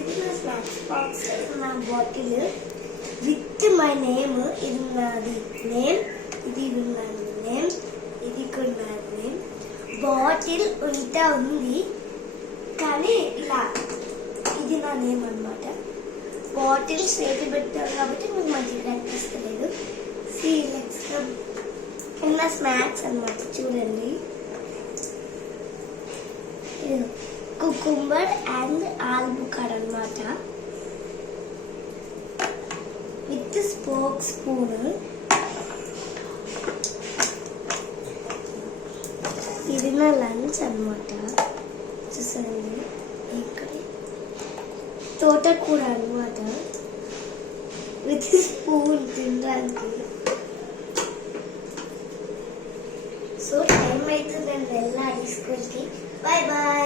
ఇది నా snacks box, నా బాటిల్ విత్ మై నేమ్. ఇది నాది నేమ్, ఇది నాది నేమ్, ఇది కూడా నాది నేమ్. బాటిల్ ఇంత ఉంది కానీ ఇలా ఇది నా నేమ్ అన్నమాట. బాటిల్ స్ట్రేట్ పెట్టాను కాబట్టి మీకు మంచిగా కనిపిస్తలేదు. నా స్నాక్స్ అన్నమాట చూడండి. కుకుంబర్ అండ్ ఆల్బుకార్ అన్నమాట విత్ స్పోక్ స్పూన్. ఇది నా లంచ్ అన్నమాట. చూసండి ఇక్కడ తోటకూర అన్నమాట విత్ స్పూన్ తినడానికి. సో టైం అయితే నేను వెళ్ళాలి స్కూల్కి. Bye bye.